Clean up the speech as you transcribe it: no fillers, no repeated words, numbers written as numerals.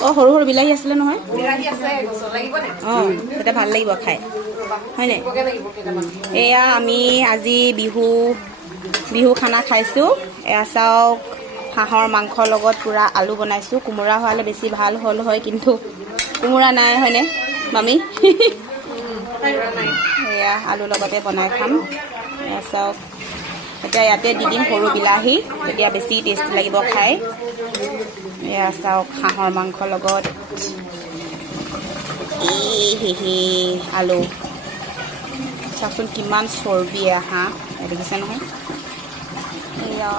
অঁ সৰু সৰু বিলাহী আছিলে নহয় অঁ তেতিয়া ভাল লাগিব খাই হয়নে এয়া আমি আজি বিহু খানা খাইছোঁ এয়া চাওক হাঁহৰ মাংসৰ লগত পূৰা আলু বনাইছোঁ কোমোৰা হোৱালে বেছি ভাল হ'ল হয় কিন্তু কোমোৰা নাই হয়নে মামী এয়া আলু লগতে বনাই খাম এয়া চাওক এতিয়া ইয়াতে দি দিম সৰু বিলাহী তেতিয়া বেছি টেষ্টি লাগিব খাই এয়া চাওক হাঁহৰ মাংসৰ লগত আলু চাওকচোন কিমান চৰ্বি হাঁহ দেখিছে নহয় এয়া